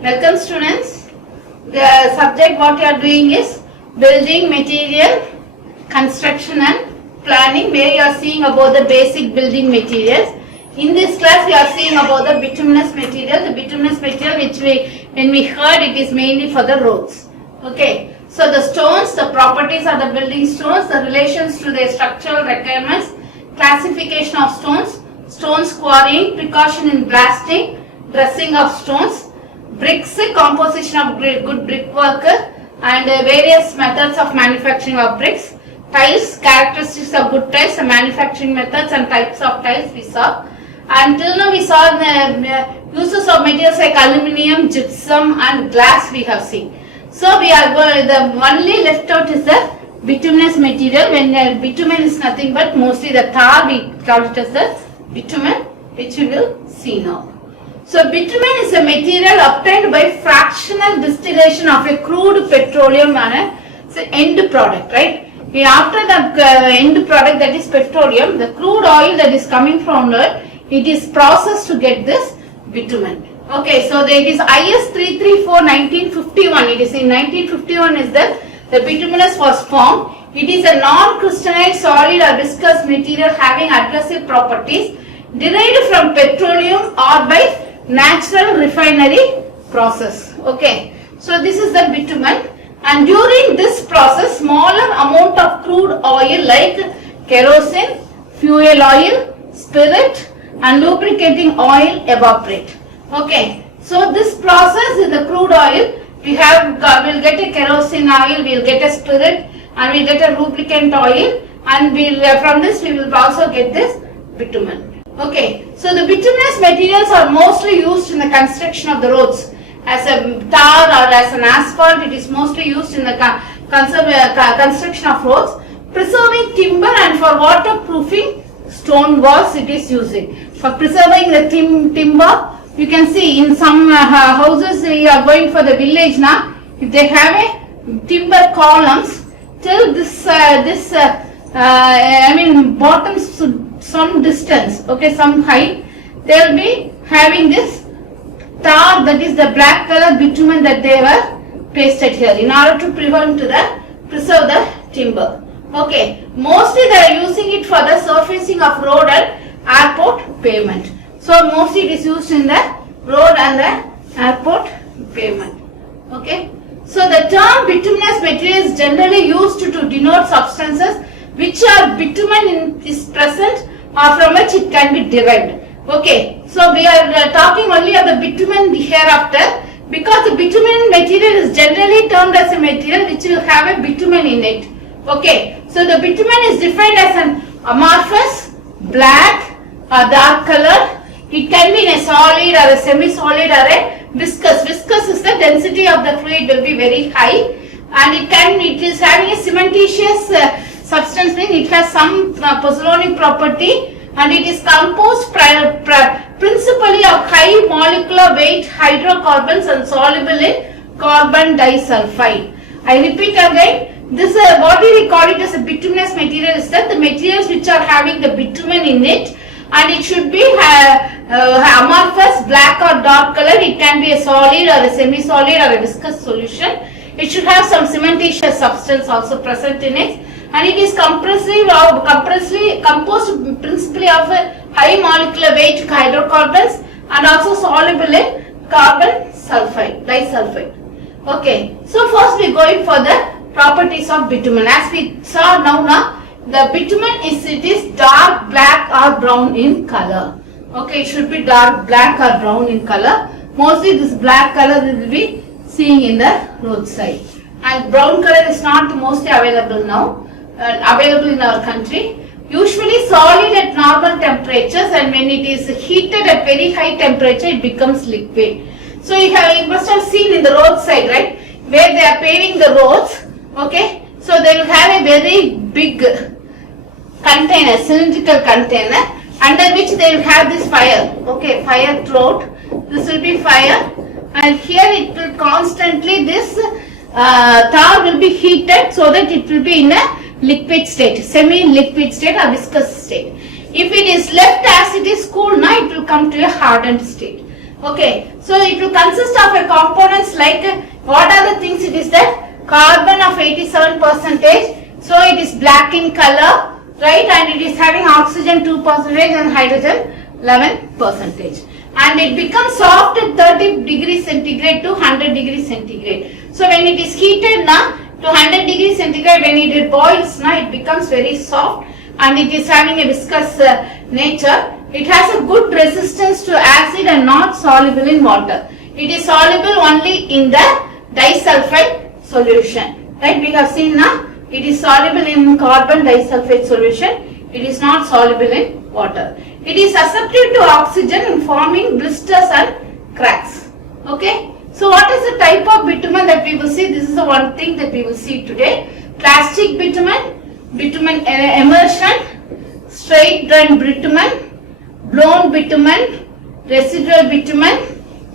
Welcome students. The subject what you are doing is building material, construction and planning, where you are seeing about the basic building materials. In this class we are seeing about the bituminous material. The bituminous material which when we heard it is mainly for the roads. Okay. So the stones, the properties of the building stones, the relations to their structural requirements, classification of stones, stones quarrying, precaution in blasting, dressing of stones, bricks, composition of good brickwork and various methods of manufacturing of bricks, tiles, characteristics of good tiles, the manufacturing methods and types of tiles we saw. Until now we saw the uses of materials like aluminium, gypsum and glass we have seen. So we are going, the only left out is the bituminous material, when bitumen is nothing but mostly the tar, we call it as the bitumen, which we will see now. So bitumen is a material obtained by fractional distillation of a crude petroleum and an end product, right? After the end product, that is petroleum, the crude oil that is coming from it, it is processed to get this bitumen. Okay, so it is IS 334-1951. It is in 1951 is the bituminous was formed. It is a non-crystalline solid or viscous material having adhesive properties derived from petroleum or by natural refinery process. Okay, so this is the bitumen, and during this process smaller amount of crude oil like kerosene, fuel oil, spirit and lubricating oil evaporate. Okay, so this process is the crude oil. We will get a kerosene oil, we will get a spirit and we will get a lubricant oil, and from this we will also get this bitumen. Okay, so the bituminous materials are mostly used in the construction of the roads. As a tar or as an asphalt, it is mostly used in the construction of roads. Preserving timber and for waterproofing stone walls it is using. For preserving the timber, you can see in some houses we are going for the village now, if they have a timber columns till this bottom some distance, okay, some height, they will be having this tar, that is the black color bitumen that they were pasted here in order to preserve the timber. Okay, mostly they are using it for the surfacing of road and airport pavement. So mostly it is used in the road and the airport pavement. Okay, so the term bituminous material is generally used to denote substances which are bitumen is present or from which it can be derived. Okay, so we are talking only of the bitumen hereafter, because the bitumen material is generally termed as a material which will have a bitumen in it. Okay, so the bitumen is defined as an amorphous, black or dark color. It can be in a solid or a semi-solid or a viscous. Viscous is the density of the fluid will be very high, and it is having a cementitious substance, means it has some pozzolanic property, and it is composed principally of high molecular weight hydrocarbons and soluble in carbon disulfide. I repeat again, this what we call it as a bituminous material is that the materials which are having the bitumen in it, and it should be amorphous, black or dark color. It can be a solid or a semi-solid or a viscous solution. It should have some cementitious substance also present in it, and it is composed principally of high molecular weight hydrocarbons and also soluble in carbon disulfide. Okay, so first we are going for the properties of bitumen. As we saw now, the bitumen is dark black or brown in color. Okay, it should be dark black or brown in color. Mostly this black color we will be seeing in the roadside, and brown color is not mostly available now, available in our country. Usually solid at normal temperatures, and when it is heated at very high temperature it becomes liquid. So you must have seen in the roadside, right, where they are paving the roads. Okay, so they will have a very big container, cylindrical container, under which they will have this fire. Okay, fire throat. This will be fire, and here it will constantly, this tar will be heated so that it will be in a liquid state, semi-liquid state or viscous state. If it is left as it is cool, now it will come to a hardened state. Okay, so it will consist of a components like what are the things it is that carbon of 87%, so it is black in color, right, and it is having oxygen 2% and hydrogen 11%, and it becomes soft at 30 degrees centigrade to 100 degrees centigrade. So when it is heated now to 100 degrees centigrade, when it boils now, it becomes very soft and it is having a viscous nature. It has a good resistance to acid and not soluble in water. It is soluble only in the disulfide solution. Right? We have seen now it is soluble in carbon disulfide solution. It is not soluble in water. It is susceptible to oxygen, forming blisters and cracks. Okay. So what is the type of bitumen that we will see? This is the one thing that we will see today. Plastic bitumen, bitumen emulsion, straight drain bitumen, blown bitumen, residual bitumen,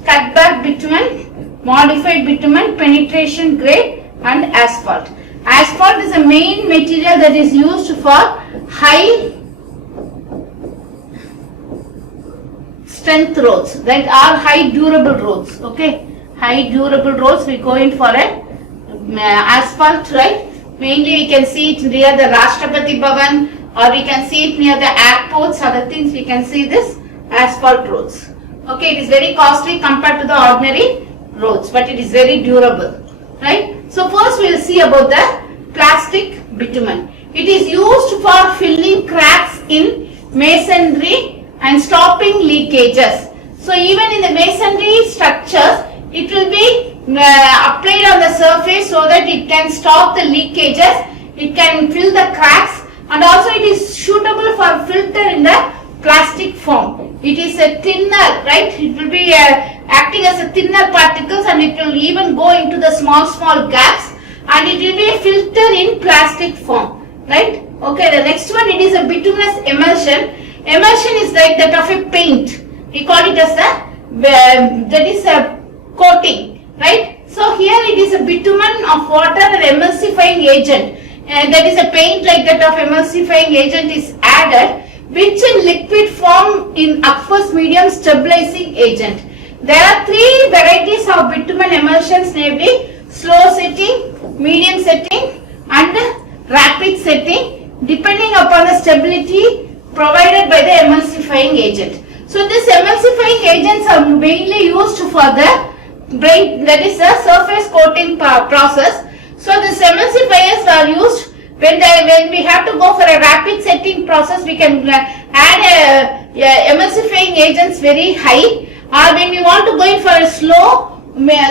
cutback bitumen, modified bitumen, penetration grade and asphalt. Asphalt is a main material that is used for high strength roads, that are high durable roads. Okay, high durable roads, we go in for a asphalt, right? Mainly we can see it near the Rashtrapati Bhavan, or we can see it near the airports, other things we can see this asphalt roads. Okay, it is very costly compared to the ordinary roads, but it is very durable, right? So first we will see about the plastic bitumen. It is used for filling cracks in masonry and stopping leakages. So even in the masonry structures, it will be applied on the surface so that it can stop the leakages, it can fill the cracks, and also it is suitable for filter in the plastic form. It is a thinner, right? It will be acting as a thinner particles, and it will even go into the small gaps, and it will be a filter in plastic form, right? Okay, the next one, it is a bituminous emulsion. Emulsion is like that of a paint. We call it as that is a coating, right? So here it is a bitumen of water and emulsifying agent. That is a paint like that of emulsifying agent is added, which in liquid form in aqueous medium stabilizing agent. There are three varieties of bitumen emulsions, namely slow setting, medium setting and rapid setting, depending upon the stability provided by the emulsifying agent. So these emulsifying agents are mainly used for the that is a surface coating process. So the emulsifiers are used when we have to go for a rapid setting process. We can add emulsifying agents very high, or when we want to go in for a slow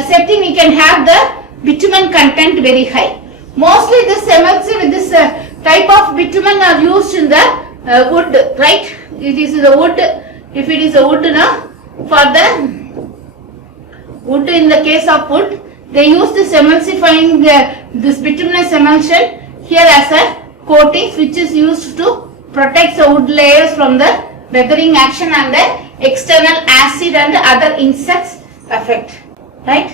setting, we can have the bitumen content very high. Mostly this type of bitumen are used in the wood, right? It is the wood. If it is a wood now, for the wood, in the case of wood, they use this emulsifying this bituminous emulsion here as a coating, which is used to protect the wood layers from the weathering action and the external acid and other insects effect, right?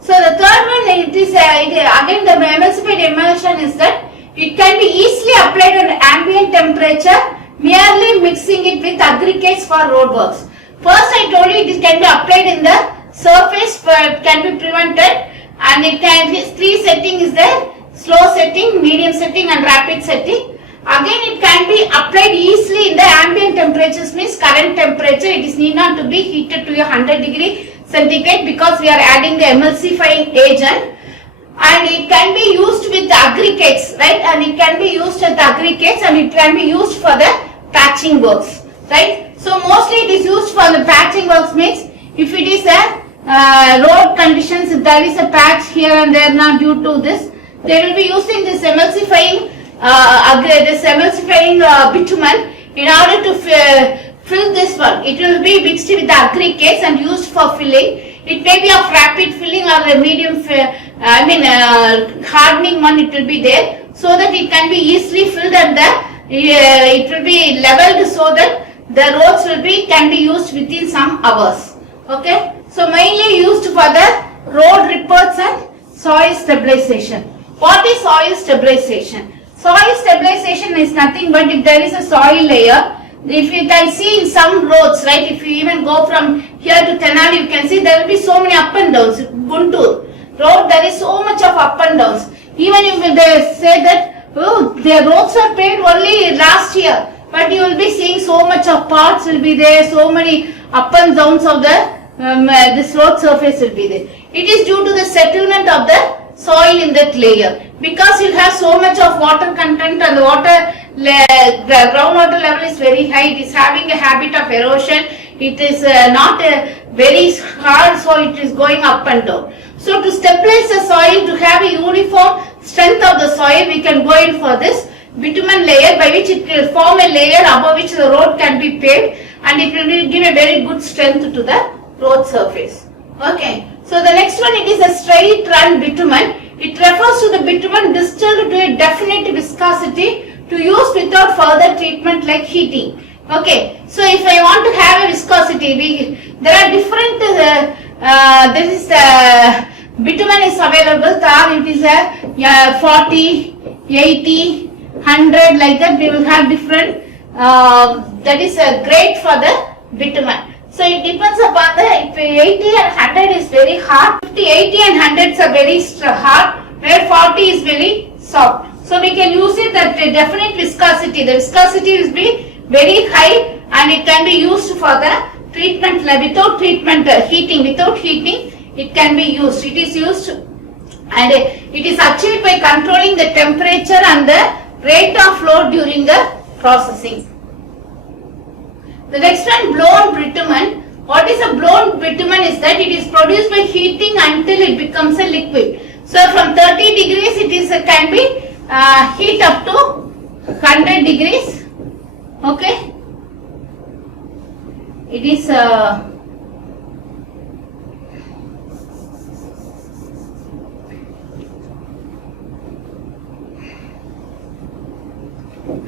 So the third one, it is again the emulsified emulsion is that it can be easily applied at ambient temperature, merely mixing it with aggregates for road works. First I told you it can be applied in the surface, can be prevented, and it can be three setting is there: slow setting, medium setting and rapid setting. Again it can be applied easily in the ambient temperatures, means current temperature. It is need not to be heated to 100 degree centigrade because we are adding the emulsifying agent, and it can be used with the aggregates, right? And it can be used with the aggregates, and it can be used for the patching works, right? So mostly it is used for the patching works, means if it is a road conditions, if there is a patch here and there now due to this, they will be using this emulsifying bitumen in order to fill this one. It will be mixed with the aggregates and used for filling. It may be of rapid filling or a medium, hardening one it will be there, so that it can be easily filled and it will be leveled so that the roads can be used within some hours. Okay, so mainly used for the road repairs and soil stabilization. What is soil stabilization? Soil stabilization is nothing but if there is a soil layer, If you can see in some roads, right, if you even go from here to Tenali, you can see there will be so many up and downs. Guntur road, there is so much of up and downs. Even if they say that, oh, the roads were paved only last year, but you will be seeing so much of parts will be there, so many up and downs of the this road surface will be there. It is due to the settlement of the soil in that layer, because you have so much of water content and the groundwater level is very high. It is having a habit of erosion. It is not very hard, so it is going up and down. So to stabilize the soil, to have a uniform strength of the soil, we can go in for this bitumen layer, by which it will form a layer above which the road can be paved, and it will give a very good strength to the road surface. Okay. So the next one, it is a straight run bitumen. It refers to the bitumen distilled to a definite viscosity to use without further treatment like heating. Okay. So if I want to have a viscosity, there are different, this is the bitumen is available. It is a 40, 80, 100 like that. We will have different, that is a grade for the bitumen. So it depends upon the, if 80 and 100 is very hard, 50, 80 and 100 are very hard, where 40 is very soft. So we can use it at a definite viscosity. The viscosity will be very high and it can be used for the treatment, without treatment, heating, without heating, it can be used. It is used and it is achieved by controlling the temperature and the rate of flow during the processing. The next one, blown bitumen. What is a blown bitumen is that it is produced by heating until it becomes a liquid. So from 30 degrees it is can be heat up to 100 degrees. Okay. It is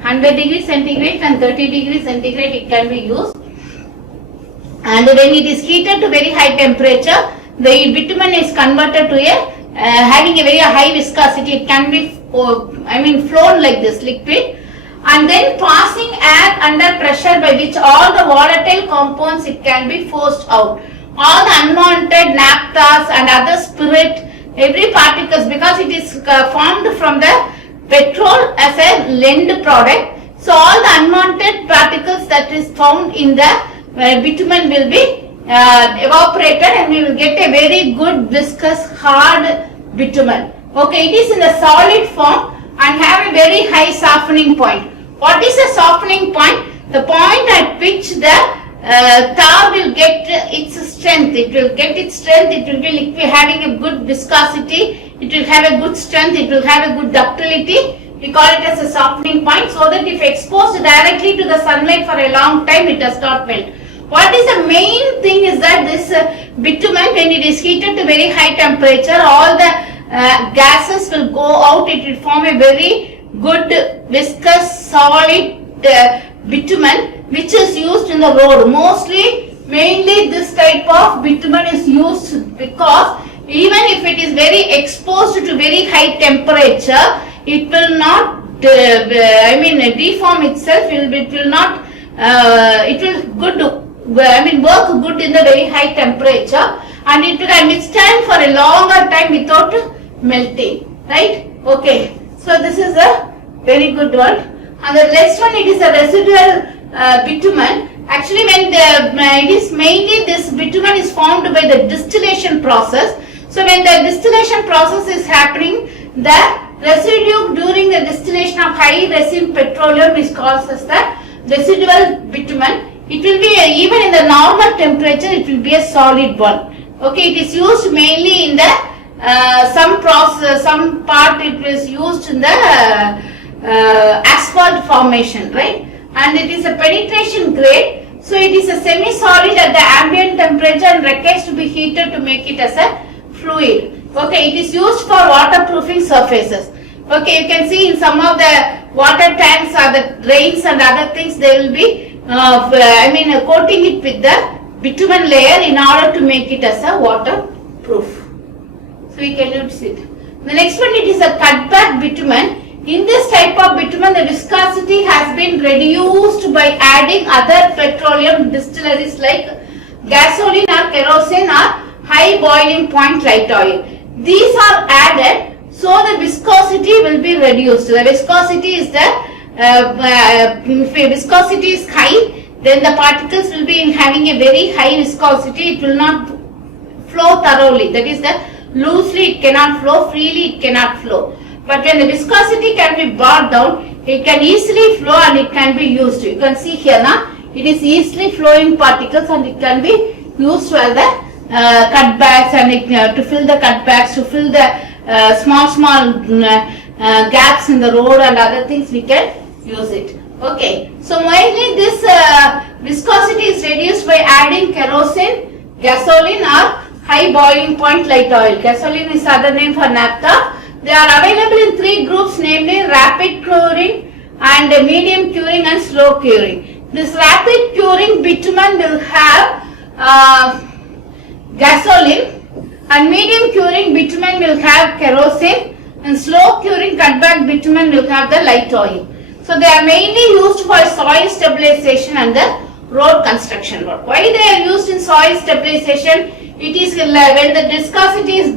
100 degrees centigrade and 30 degrees centigrade it can be used. And when it is heated to very high temperature, the bitumen is converted to a having a very high viscosity. It can be flown like this liquid, and then passing air under pressure, by which all the volatile compounds it can be forced out. All the unwanted naphthas and other spirit, every particles, because it is formed from the petrol as a blend product. So all the unwanted particles that is found in the bitumen will be evaporated, and we will get a very good viscous hard bitumen. Okay, it is in the solid form and have a very high softening point. What is a softening point? The point at which the tar will get its strength. It will get its strength. It will be liquid, having a good viscosity. It will have a good strength. It will have a good ductility. We call it as a softening point, so that if exposed directly to the sunlight for a long time, it does not melt. What is the main thing is that this bitumen, when it is heated to very high temperature, all the gases will go out. It will form a very good viscous solid bitumen, which is used in the road. Mainly this type of bitumen is used because even if it is very exposed to very high temperature, it will not deform itself. It will not. It will work good in the very high temperature, and it can withstand for a longer time without melting. Right? Okay. So this is a very good one. And the next one, it is a residual bitumen. Actually, when it is mainly this bitumen is formed by the distillation process. So when the distillation process is happening, the residue during the distillation of high resin petroleum is called as the residual bitumen. It will be even in the normal temperature, it will be a solid one. Okay, it is used mainly in the some part it is used in the asphalt formation, right? And it is a penetration grade. So it is a semi-solid at the ambient temperature and requires to be heated to make it as a fluid. Okay, it is used for waterproofing surfaces. Okay, you can see in some of the water tanks or the drains and other things, they will be coating it with the bitumen layer in order to make it as a waterproof. So we can use it. The next one, it is a cutback bitumen. In this type of bitumen, the viscosity has been reduced by adding other petroleum distilleries like gasoline or kerosene or high boiling point light oil. These are added, so the viscosity will be reduced. The viscosity is if viscosity is high, then the particles will be having a very high viscosity. It will not flow thoroughly. That is the loosely it cannot flow, freely it cannot flow. But when the viscosity can be brought down, it can easily flow and it can be used. You can see here now, it is easily flowing particles and it can be used for the cutbacks and to fill the cutbacks, to fill the small gaps in the road and other things we can use it. Okay, so mainly this viscosity is reduced by adding kerosene, gasoline or high boiling point light oil. Gasoline is other name for naphtha. They are available in three groups, namely rapid curing and medium curing and slow curing. This rapid curing bitumen will have gasoline, and medium curing bitumen will have kerosene, and slow curing cutback bitumen will have the light oil. So they are mainly used for soil stabilization and the road construction work. Why they are used in soil stabilization? It is when the viscosity is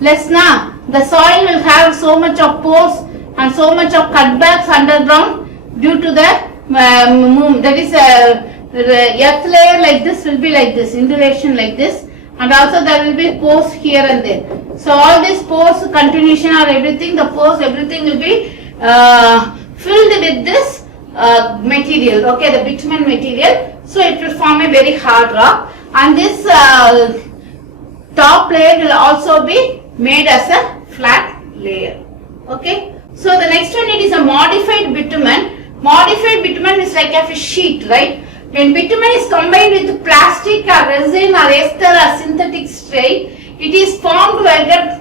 less now, the soil will have so much of pores and so much of cutbacks underground due to the that is the earth layer like this will be like this, indulation like this, and also there will be pores here and there. So all these pores, continuation or everything, the pores, everything will be filled with this material, okay, the bitumen material. So it will form a very hard rock, and this top layer will also be made as a flat layer. Okay, so the next one, it is a modified bitumen. Modified bitumen is like a sheet, right? When bitumen is combined with plastic or resin or ester or synthetic strain, it is formed whether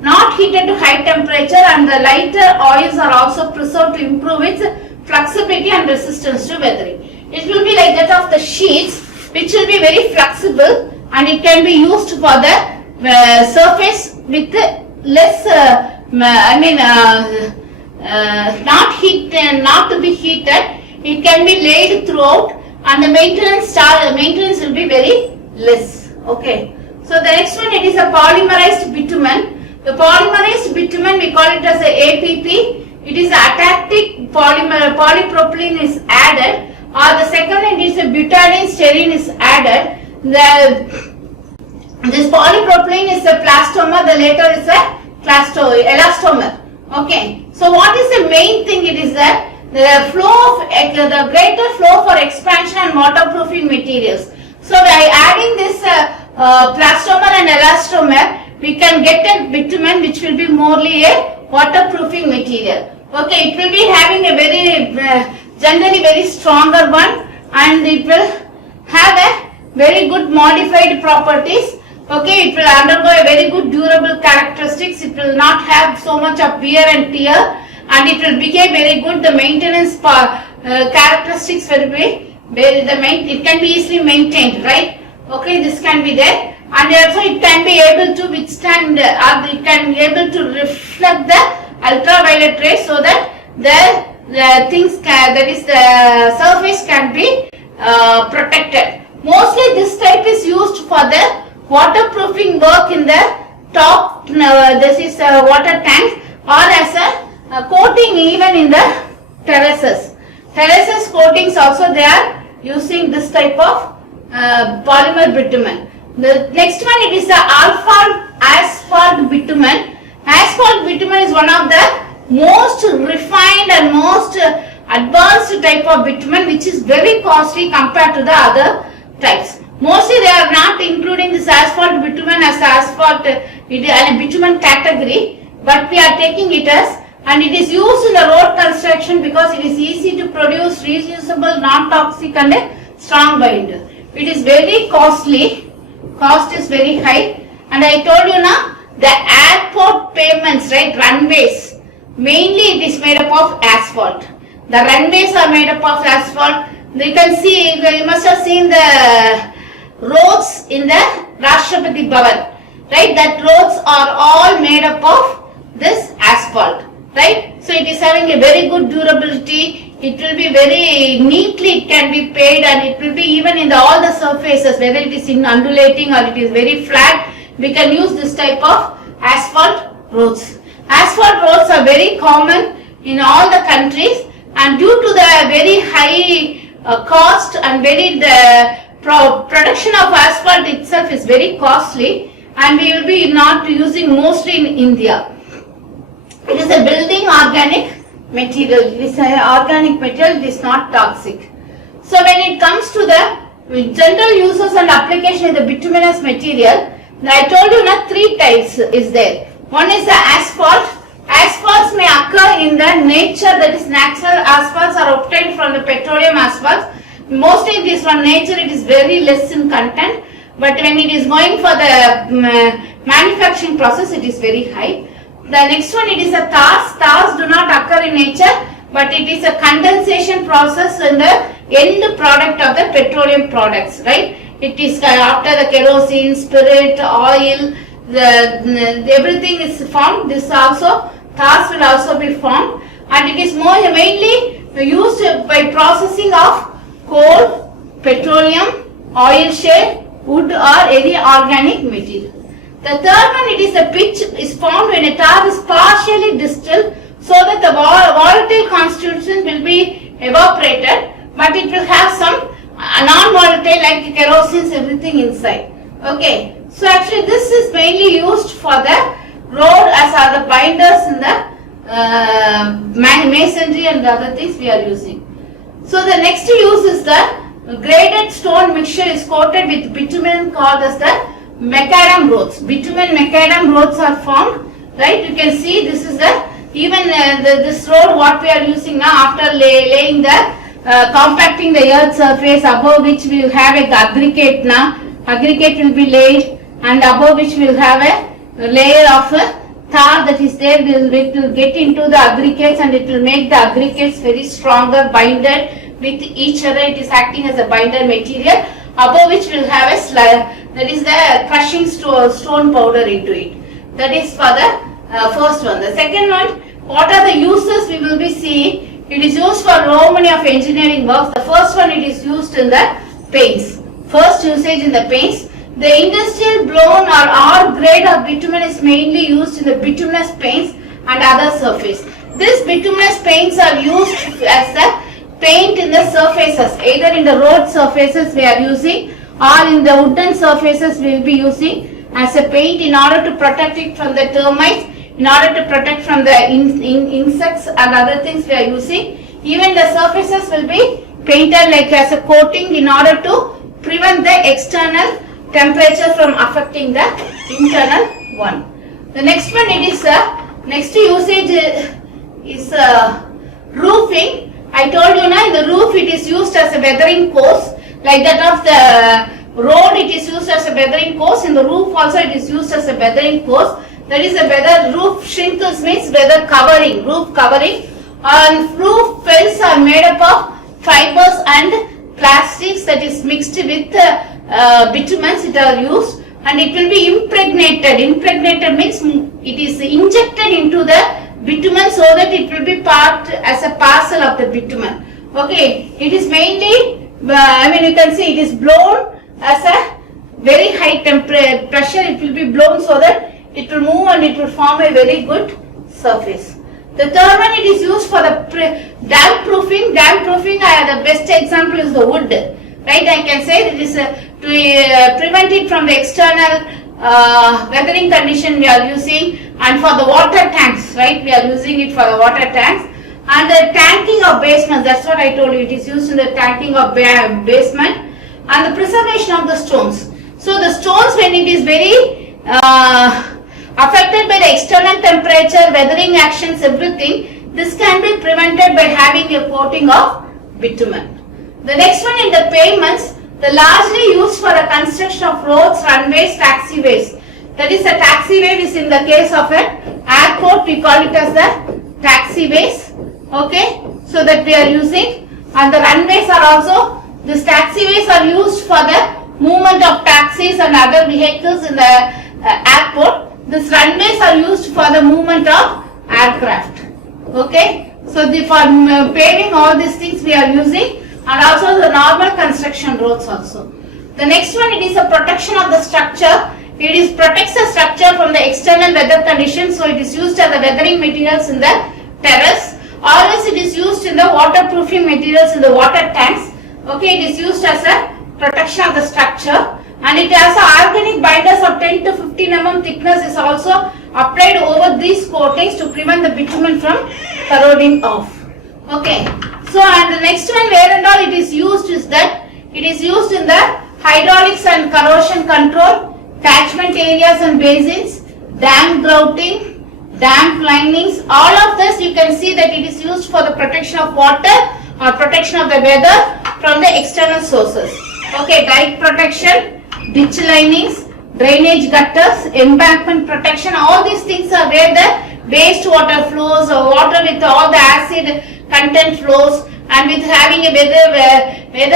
not heated to high temperature, and the lighter oils are also preserved to improve its flexibility and resistance to weathering. It will be like that of the sheets, which will be very flexible, and it can be used for the surface with less not to be heated. It can be laid throughout, and the maintenance will be very less. Okay, so the next one, it is a polymerized bitumen. The polymerized bitumen, we call it as a APP. It is atactic polypropylene is added, or the second one, it is a butadiene styrene is added. This polypropylene is a plastomer, the later is a elastomer. Okay, so what is the main thing? It is that the greater flow for expansion and waterproofing materials. So by adding this plastomer and elastomer, we can get a bitumen which will be morely a waterproofing material. Okay, it will be having a very generally very stronger one, and it will have a very good modified properties. Okay, it will undergo a very good durable characteristics. It will not have so much of wear and tear, and it will become very good. The maintenance characteristics will be it can be easily maintained, right? Okay, this can be there, and also it can be able to withstand it can be able to reflect the ultraviolet rays, so that the things that is the surface can be protected. Mostly this type is used for the waterproofing work in the top, this is a water tank, or as a coating even in the terraces. Terraces coatings also they are using this type of polymer bitumen. The next one, it is the asphalt bitumen. Asphalt bitumen is one of the most refined and most advanced type of bitumen, which is very costly compared to the other types. Mostly they are not including this asphalt bitumen as asphalt bitumen category, but we are taking it as, and it is used in the road construction because it is easy to produce, reusable, non-toxic and strong binder. It is very costly, cost is very high, and I told you now, the airport pavements, right, runways, mainly it is made up of asphalt. The runways are made up of asphalt. You can see, you must have seen the roads in the Rashtrapati Bhavan, right? That roads are all made up of this asphalt, right? So it is having a very good durability. It will be very neatly, it can be paid, and it will be even in all the surfaces, whether it is in undulating or it is very flat, we can use this type of asphalt roads. Asphalt roads are very common in all the countries, and due to the very high cost and the production of asphalt itself is very costly, and we will be not using mostly in India. It is a building organic material. It is an organic material. It is not toxic. So when it comes to the general uses and application of the bituminous material, I told you that 3 types is there. One is the asphalt. Asphalts may occur in the nature, that is natural asphalts are obtained from the petroleum asphalts. Mostly it is from nature, it is very less in content, but when it is going for the manufacturing process, it is very high. The next one, it is a tars. Tars do not occur in nature, but it is a condensation process in the end product of the petroleum products, right? It is after the kerosene, spirit, oil, everything is formed. This also, tars will also be formed, and it is mainly used by processing of coal, petroleum, oil shale, wood or any organic material. The third one, it is the pitch is formed when a tar is partially distilled so that the volatile constituents will be evaporated, but it will have some non-volatile like kerosene, everything inside. Okay, so actually this is mainly used for the road as are the binders in the masonry and the other things we are using. So the next use is the graded stone mixture is coated with bitumen called as the macadam roads. Bitumen macadam roads are formed, right? You can see this is the this road what we are using now after laying the compacting the earth surface, above which we will have a aggregate now. Aggregate will be laid, and above which we will have a layer of tar that is there. It will get into the aggregates, and it will make the aggregates very stronger, binded with each other. It is acting as a binder material, above which we will have a slab, that is the crushing stone powder into it. That is for the first one. The second one, what are the uses we will be seeing? It is used for so many of engineering works. The first one, it is used in the paints. First usage in the paints. The industrial blown or R grade of bitumen is mainly used in the bituminous paints and other surface. These bituminous paints are used as a paint in the surfaces, either in the road surfaces we are using, or in the wooden surfaces we will be using as a paint in order to protect it from the termites, in order to protect from the insects and other things we are using. Even the surfaces will be painted like as a coating in order to prevent the external temperature from affecting the internal one. The next one, it is next usage is roofing. I told you now in the roof it is used as a weathering course, like that of the road it is used as a weathering course. In the roof also it is used as a weathering course. That is a weather roof shingles means weather covering, roof covering. And roof felts are made up of fibers and plastics that is mixed with bitumens. It are used, and it will be impregnated. Impregnated means it is injected into the bitumen so that it will be part as a parcel of the bitumen. Okay, it is mainly, you can see it is blown as a very high pressure. It will be blown so that it will move and it will form a very good surface. The third one, it is used for the damp proofing. Damp proofing, the best example is the wood. Right, I can say it is to prevent it from the external weathering condition we are using, and for the water tanks, right, we are using it for the water tanks. And the tanking of basements, that's what I told you, it is used in the tanking of basement. And the preservation of the stones. So the stones, when it is very affected by the external temperature, weathering actions, everything, this can be prevented by having a coating of bitumen. The next one, in the pavements, the largely used for the construction of roads, runways, taxiways. That is, a taxiway is in the case of an airport, we call it as the taxiways. Okay, so that we are using. And the runways are also, these taxiways are used for the movement of taxis and other vehicles in the airport. These runways are used for the movement of aircraft. Okay. So for paving all these things we are using, and also the normal construction roads also. The next one, it is a protection of the structure. It protects the structure from the external weather conditions. So it is used as the weathering materials in the terrace. Always it is used in the waterproofing materials in the water tanks. Okay, it is used as a protection of the structure, and it has organic binders of 10 to 15 mm thickness is also applied over these coatings to prevent the bitumen from corroding off. Okay, so and the next one where and all it is used is that it is used in the hydraulics and corrosion control, catchment areas and basins, dam grouting, dam linings. All of this you can see that it is used for the protection of water or protection of the weather from the external sources. Okay, dike protection, ditch linings, drainage gutters, embankment protection, all these things are where the wastewater flows or water with all the acid content flows, and with having a having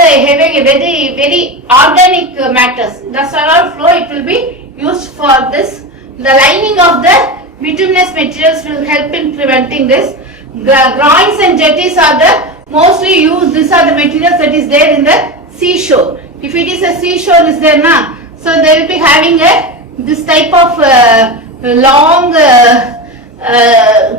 a very organic matters. That's all flow, it will be used for this. The lining of the bituminous materials will help in preventing this. The groins and jetties are the mostly used, these are the materials that is there in the seashore. If it is a seashore is there now, so they will be having this type of long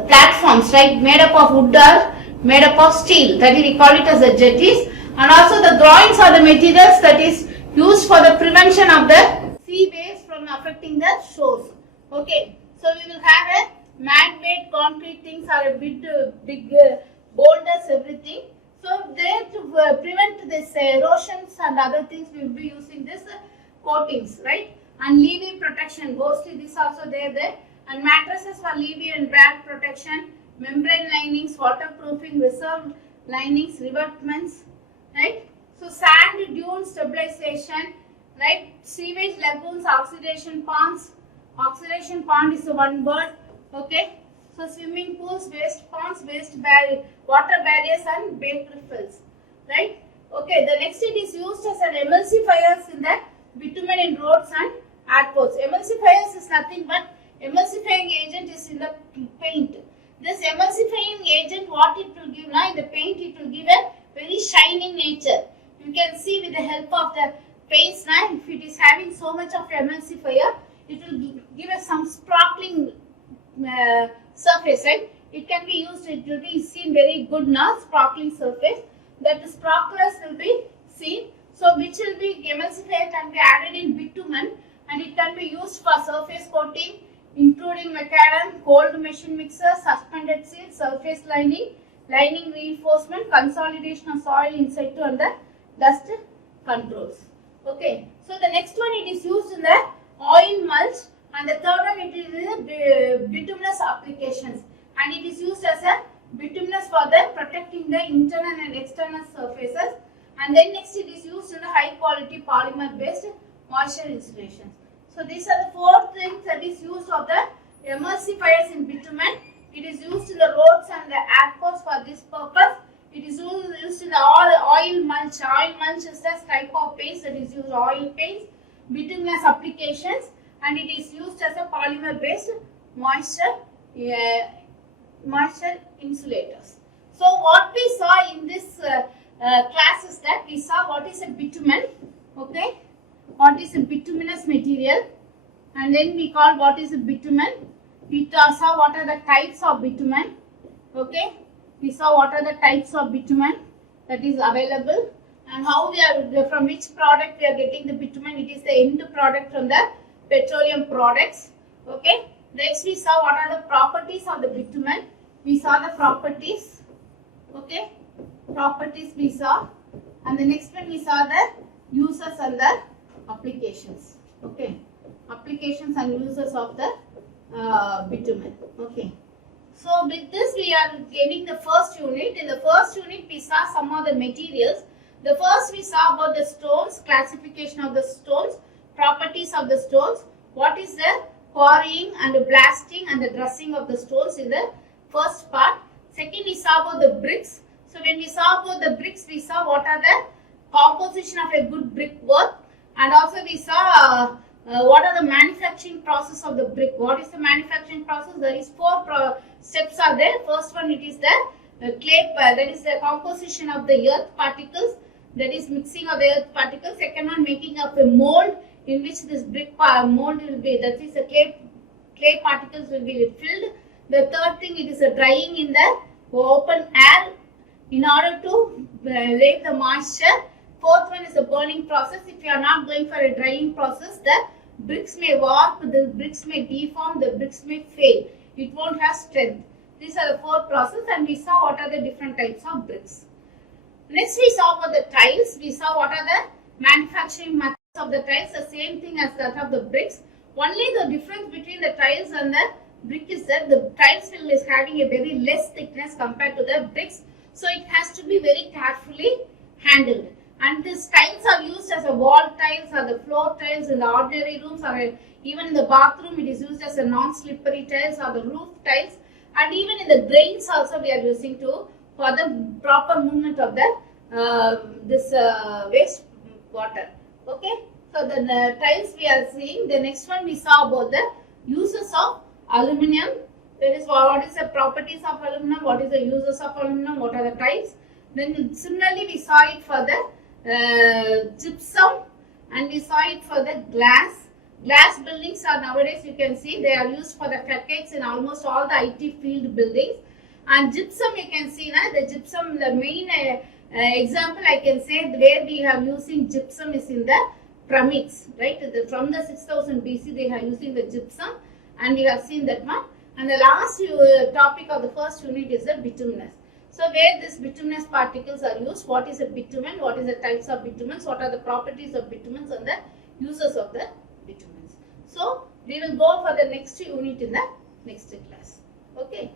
platforms, right, made up of wood or made up of steel, that is we call it as the jetties. And also the groins are the materials that is used for the prevention of the sea waves from affecting the shores. Okay, so we will have a man-made concrete things are a bit big boulders, everything. So there to prevent this erosions and other things, we will be using this coatings, right? And levee protection, ghostly this also there, and mattresses for levee and bag protection, membrane linings, waterproofing, reserved linings, revetments, right? So sand dune stabilization, right? Sewage lagoons, oxidation ponds. Oxidation pond is one word. Okay. So swimming pools, waste ponds, water barriers and bakery fills, right? Okay. The next it is used as an emulsifiers in the bitumen in roads and airports. Emulsifiers is nothing but emulsifying agent is in the paint. This emulsifying agent, what it will give now in the paint, it will give a very shining nature. You can see with the help of the paints now, if it is having so much of emulsifier, it will give us some sparkling surface, right? It can be used, it will be seen very good now, sparkling surface. That the sparklers will be seen. So which will be emulsifier can be added in bitumen, and it can be used for surface coating, including macadam, cold machine mixer, suspended seal, surface lining, lining reinforcement, consolidation of soil in situ and the dust controls. Okay. So the next one, it is used in the oil mulch, and the third one it is in the bituminous applications, and it is used as a bituminous for the protecting the internal and external surfaces, and then next it is used in the high quality polymer based moisture insulation. So these are the four things that is used of the emulsifiers in bitumen. It is used in the roads and the airports for this purpose. It is used in the oil mulch. Oil mulch is the type of paste that is used, oil paste, bituminous applications, and it is used as a polymer based moisture insulators. So what we saw in this class is that we saw what is a bitumen, okay, what is a bituminous material, and then we called what is a bitumen. We saw what are the types of bitumen, okay, we saw what are the types of bitumen that is available, and how we are, from which product we are getting the bitumen. It is the end product from the petroleum products. Okay. Next we saw what are the properties of the bitumen. We saw the properties. Okay. Properties we saw, and the next one we saw the uses and the applications. Okay. Applications and uses of the bitumen. Okay. So with this we are getting the first unit. In the first unit we saw some of the materials. The first we saw about the stones, classification of the stones, properties of the stones, what is the quarrying and the blasting and the dressing of the stones in the first part. Second we saw about the bricks. So when we saw about the bricks, we saw what are the composition of a good brickwork, and also we saw what are the manufacturing manufacturing process of the brick. What is the manufacturing process? There is four steps are there. First one, it is the clay, that is the composition of the earth particles, that is mixing of the earth particles. Second one, making up a mold in which this brick mold will be, that is the clay particles will be filled. The third thing, it is a drying in the open air in order to lay the moisture. Fourth one is the burning process. If you are not going for a drying process, the bricks may warp, the bricks may deform, the bricks may fail. It won't have strength. These are the four processes, and we saw what are the different types of bricks. Next we saw about the tiles. We saw what are the manufacturing methods of the tiles, the same thing as that of the bricks. Only the difference between the tiles and the brick is that the tiles is having a very less thickness compared to the bricks, so it has to be very carefully handled. And these tiles are used as a wall tiles or the floor tiles in the ordinary rooms, or even in the bathroom it is used as a non-slippery tiles or the roof tiles, and even in the drains also we are using for the proper movement of the waste water. Okay, so the tiles we are seeing. The next one we saw about the uses of aluminum. That is what is the properties of aluminum, what is the uses of aluminum, what are the types. Then similarly we saw it for the gypsum, and we saw it for the glass. Glass buildings are nowadays, you can see, they are used for the facades in almost all the IT field buildings. And gypsum, you can see now, the gypsum, the main example I can say where we have using gypsum is in the pyramids, right? From the 6000 BC they are using the gypsum, and we have seen that one. And the last topic of the first unit is the bituminous. So where these bituminous particles are used, what is a bitumen, what is the types of bitumens, what are the properties of bitumens, and the uses of the bitumens. So we will go for the next unit in the next class. Okay.